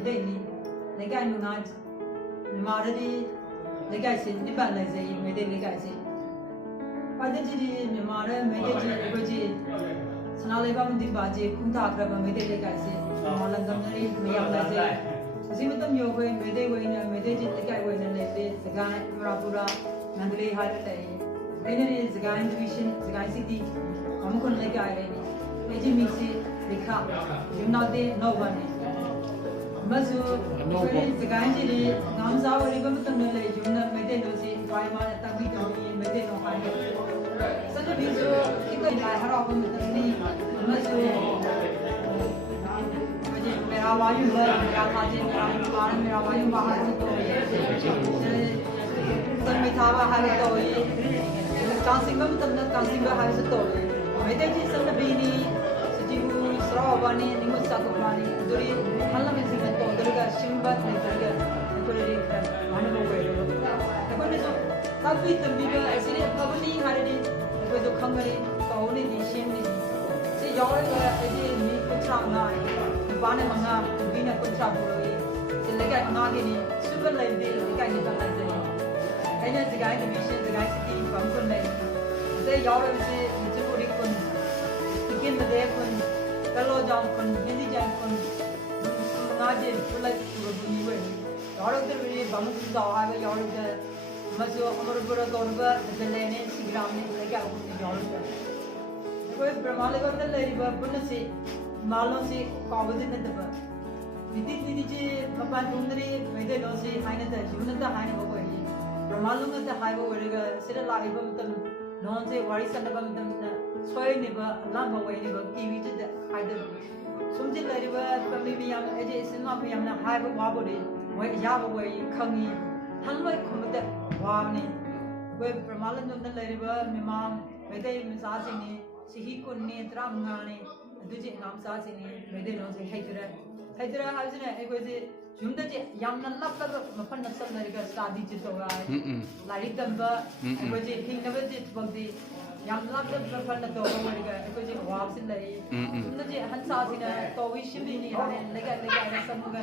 Meetei ni lekai nuna Myanmari lekai se nipan lai se Meetei lekai se. Pada jadi Myanmar Meetei jadi Sangai bang di baje kunta keraba Meetei lekai se. Malang kamari meyam lai se. Usi matam yo koi Meetei oina Meetei jadi lekai oina lai se. Sangai Manipur Mandalay hari lai. Ini ni Sangai division Sangai city. Kamu kon lekai lai ni. Eji misi lekha. Jumnade no bani. Masu koi Sangai jadi namsa wali matam lai jumna Meetei dosi. Wai mana tapi kami Meetei no bani. Sana bisu kita ilai harap matam ni. Masu मेरा वायु है मेरा काजे मेरा वायु बाहर से तो ये तब मिठावा है तो ये कांसिंग में तब ना कांसिंग में है तो ये मेरे जी सब बीनी सजीवु श्रावणी निमुस साकुवानी दूरी हल्ला में सिंह तो दूरी का शिंबा नहीं करेगा पूरे दिन मानो वो करेगा तो कोई तो तब भी ऐसे नहीं कब नहीं हारे नहीं कोई तो खंगरे तो उन्हें निश्चित नहीं से यार ऐसे मी कुछ ना Bana manga bina kuncha boloi lekai angage ni super lai de lekai ni ta lai de aina jagai ni mission jagai city bangkon lai de yaw se nijuri kun tikin de kun kalo jam kun hindi jam kun ngaje pulai puruni we yaw de we bamu da ha ga yaw de maso amar pura de le ne sigram ni lekai kun yaw de koi brahmale ga lai ba punase Malon se kawadi na daba. Niti je papan tundri Meetei no se haina da juna da haina ba koi. Malon da hai ba koi ga sira la iba mutam non se wari sa da ba mutam na soi ne ba la ba koi ne ba kiwi je da hai da. Sumje la riba family mi yam eje sinma mi yam na hai ba wa bo de moi ya ba koi khangi han loi khum da wa ne. Koi Malon no da la riba mi ma Meetei mi sa se ne sihi kun ne taramna ne Duji namsa sini Meetei no se haidra hazina ekoi jumda je yamna lapla mapan nasal nariga sadi je to gai lari tamba ekoi je thingna je bagdi yam lapla mapan to nariga ekoi je wab sin lai jumda je hansa sina to wi shimbi ni hare lega samuga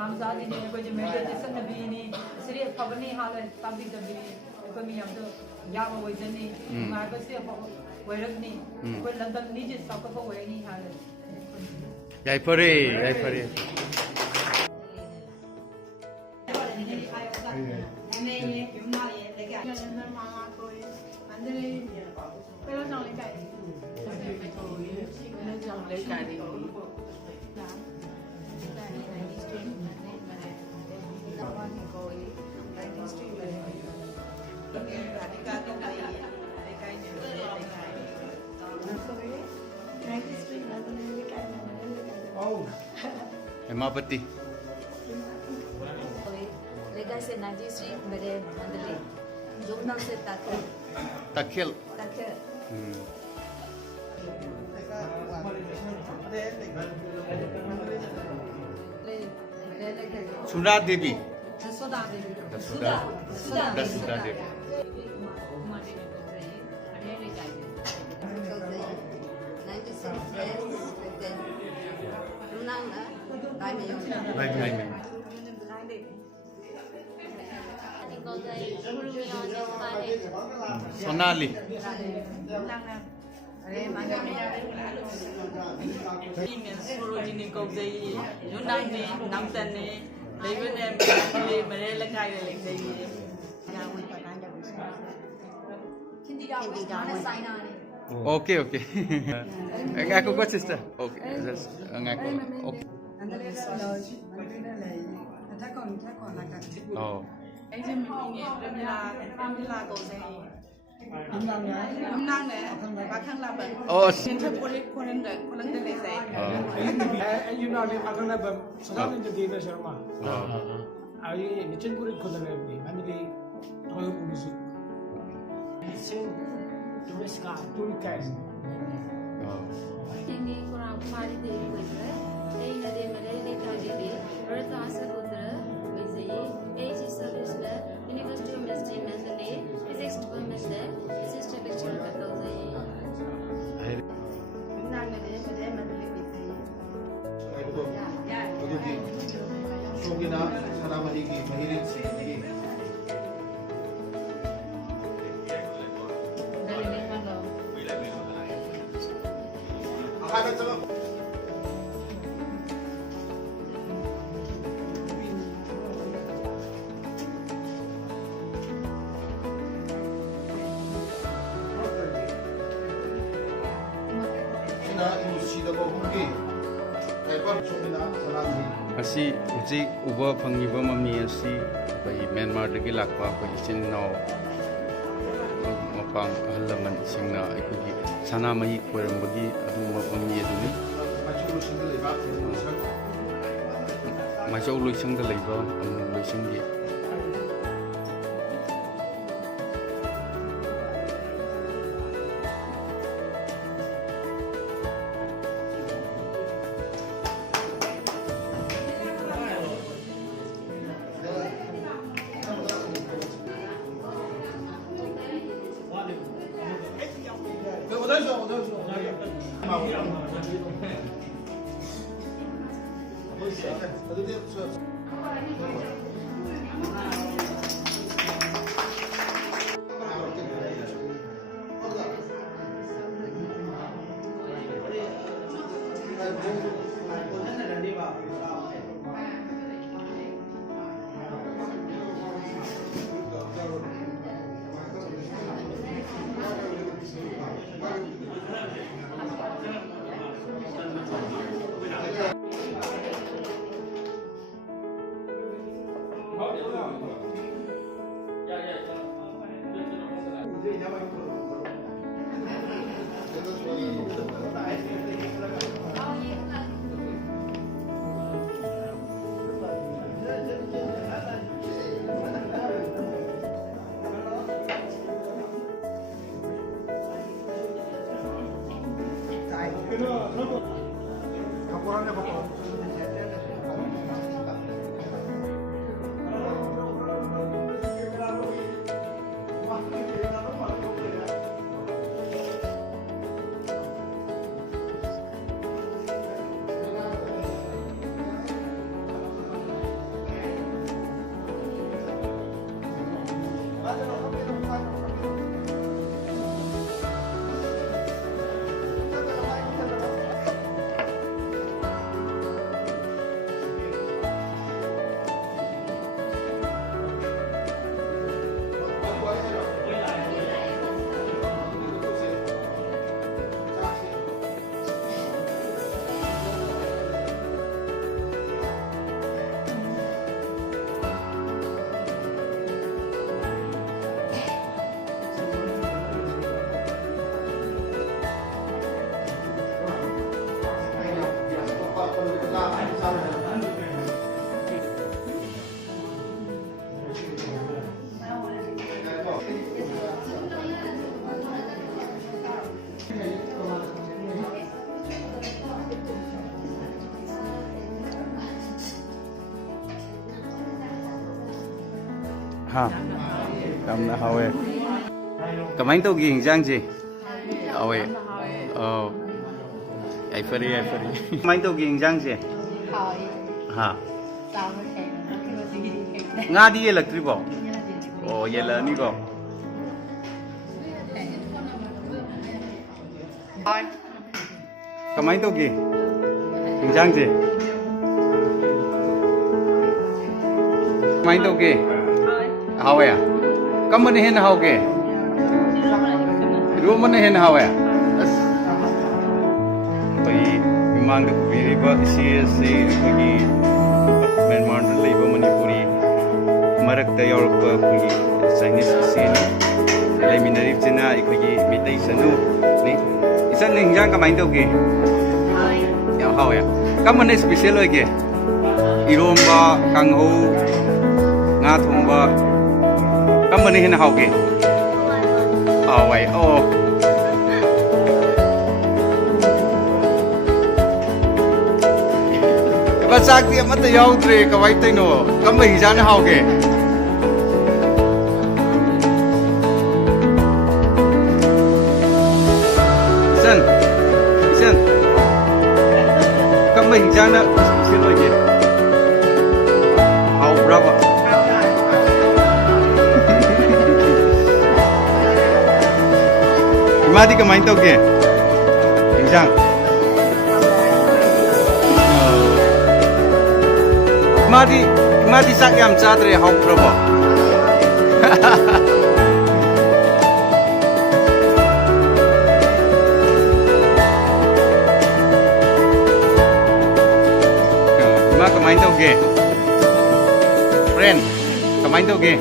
namsa sini ekoi je Meetei je sanbi ni sri phabani hale tabi tabi ekoi mi yam to yam oi jani ma ba se Whereupni, when London needs soccer for any hard. Yai pare. Emapati. Lekai se 93 mere Mandalay. Jomdang se Takhel. Sunda Devi. Suda Devi. Suda Devi. Sonali. Okay. Aku buat sister. Okay. Okay. Oh. Oh. Ini kurang mari deh bener. Ini ada mana ni kaji deh. Berasa kotor, bisa. Age service lah. University of Mandalay. Physics department lah. Physics lecturer betul saya. Nang ada Mandalay bisa. Ya. Asi uji uba pangiba mami asi bai Myanmar dagi lakpa ko ichin no mapang halaman singna ikui sana mai koram bagi adu mami aduni majau loisang da leiba amu loisang gi ha tamna hawe kamai to gi hingjang ji awe ai fari kamai to gi hingjang ji ha nga di electric bo oh yela ni ko kamai to gi hingjang ji kamai to gi hawe ya kamane hen hauge romane hen hawe as pai mimang de biriba isi se kogi Myanmar da leiba Manipuri marak da yorpa kogi Chinese scene eliminary china kogi Meetei sanu ni isan hingjang kamai toge ya hawe kamane special oge iromba kangho nga thongba kamane hen hauge awai oh ba sak ti amata yaudre kawai taino kamai hijana hauge isan kamai hijana siloje au brava Mati kamai toge hingjang 이마디 싹 얌짜들이 하고 풀어봐. 이마 그만 도게. Friend, kemain tuh ge.